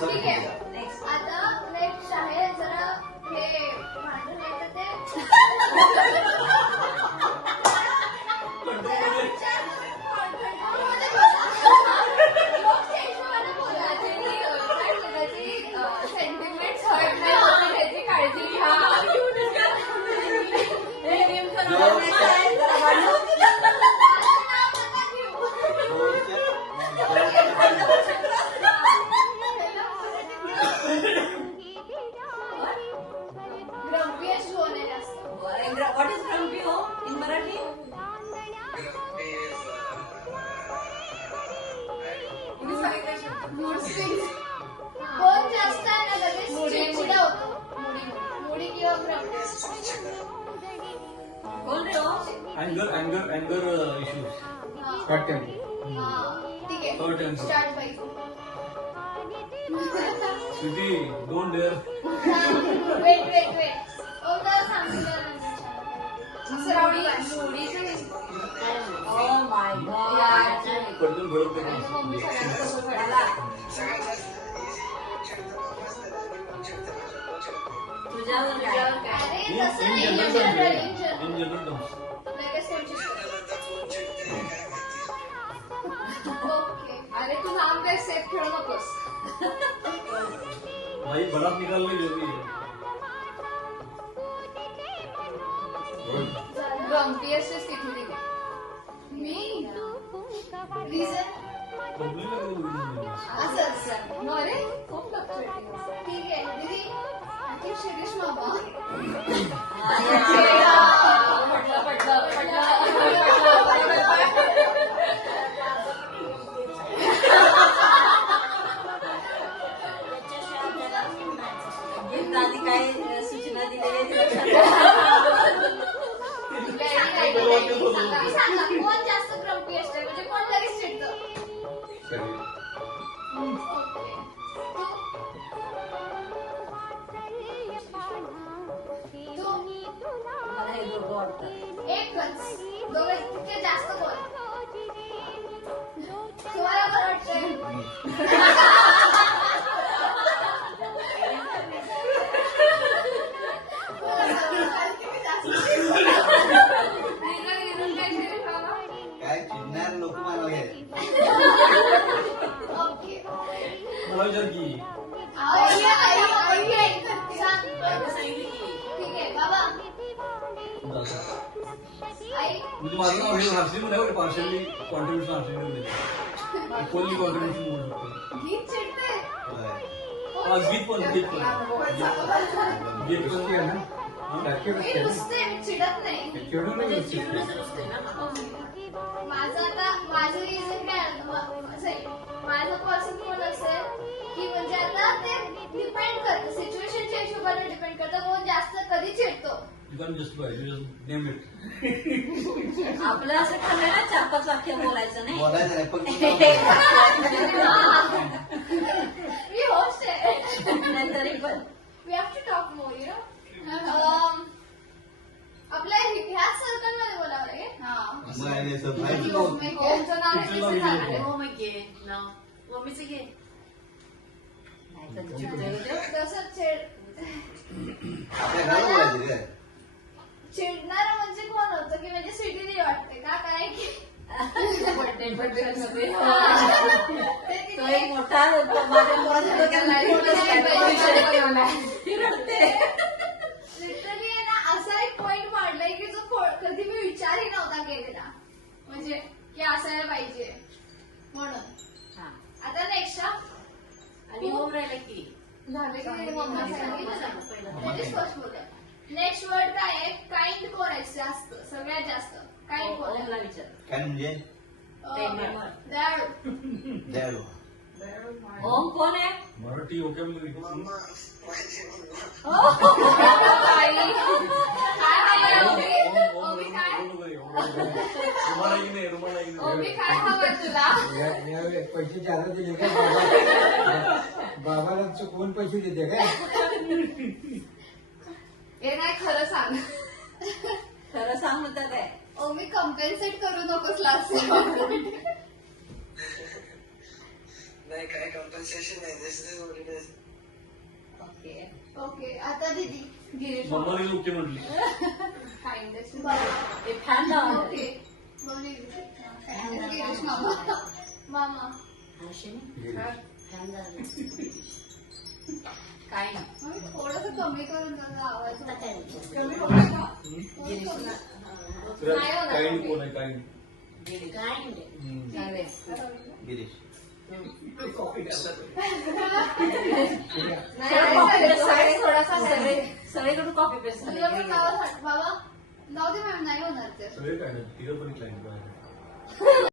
ठीक आहे. आता नेक्स्ट आहे जरा हे भांडण येतं ते सेंटिमेंट्स हर्ट नाही होते त्याची काळजी घ्या. ग्रम्पियस्ट होणे जास्त. What is grumpy हो in Marathi? कोण जास्त आहे ना लगेच चिडचिडा होतो. मुडी किंवा ग्रम्पी. बोल रे हो. Anger issues. Short temper. ठीक आहे. Short temper. स्टार्ट बाई. Sweetie, don't dare. वेट. ओ तर सांगितलं मुडी Oh my God. पटकन भडक त्याला तुझ्यावर काय? अरे In तसं नाही. general terms. लगेच कोणची ओके. अरे तू नाम काय सेफ खेळू नकोस. भाई बरात निकालने जरूरी है. ग्रम्पियस्ट तिथे दिली मी. रिझन कंप्लेंट असंच. अरे खूप फ्लक्च्युएटिंग. ठीक आहे दीदी. आणखी शिरीष मामा पडलं. आधी काय सूचना दिलेल्या सांगा कोण जास्त ग्रम्पियस्ट आहे म्हणजे कोण लगेच चिडतं. मला हे दोघं वाटतात. एकच दोघे तितके जास्त कोण तुम्हाला बरं वाटतंय. काय चिडणार लोक मला हे. ओके. मला विचार की ठीक आहे बाबा आई म्हणजे माझं नाव हे हर्षिल नाही partially contribution Harshil fully contribution बोलू शकतो. गीत चिडते. गीत पण गीत पण आहे ना. मी नुसते चिडत नाही. चिडून नाही म्हणजे चिडूनच रुसते ना मग. माझं रिझन काय माझं पर्सन कोण असेल की म्हणजे आता ते डिपेंड करतं सिच्युएशनच्या हिशोबाने डिपेंड करतं कोण जास्त कधी चिडतो. You can't justify, you just name it. आपलं असं ठरलं ना 4-5 वाक्य बोलायचं नाही. बोलायचं नाही फक्त मी होस्ट आहे. तरी पण we have to talk more you know. आपल्या ह्याच सर्कल मध्ये बोलावं लागेल. नाही असं माहिती तुमचं नाव तुमचं नाव आहे विचारू. मम्मीचं घे. नाही तर तसंच आपल्या घरात बोलायचं काय. चिडणारं म्हणजे कोण होतं की म्हणजे स्वीटी वाटते का काय की तो एक मोठा माझ्या लिटरली आहे ना असा एक पॉइंट मांडलाय की जो कधी मी विचारही नव्हता केलेला म्हणजे की असायला पाहिजे म्हणून. आता नेक्स्ट आणि होम राहिलं की झाले की मम्मा सांगितलं फर्स्ट बोलूया. नेक्स्ट वर्ड काय आहे. काइंड कोण आहे जास्त सगळ्यात जास्त काइंड कोण होमला आहे. विचार. काय म्हणजे दयाळू. दयाळू. होम कोण आहे? मराठी vocabulary. ओमी काय रुमाला की नाही रुमाला की नाही. ओमी काय हवं तुला. पैसे जादा दिले काय बाबाला चुकवून पैसे देते काय. हे नाही खरं सांग. खरं सांग म्हणतात काय. ओमी कम्पेन्सेट करू नकोस लास्ट. नाही काय कॉम्पन्सेशन नाही this is what it is. Okay. Okay आता दीदी गिरीश मम्माने ओके म्हटली. काइंडेस्ट ते फॅन लावा. ओके बोली गिरीश मामा मामा फॅन झाला काय नाही. मग थोडंसं कमी करून जरा आवाज कमी गिरीश नाही होणार. काही कोण आहे काही गिरीश सगळीकडून कॉपी पेस्ट झाले. बाबा जाऊ दे मॅम नाही होणार ते सगळे काय नाही तिकडे पण क्लायंट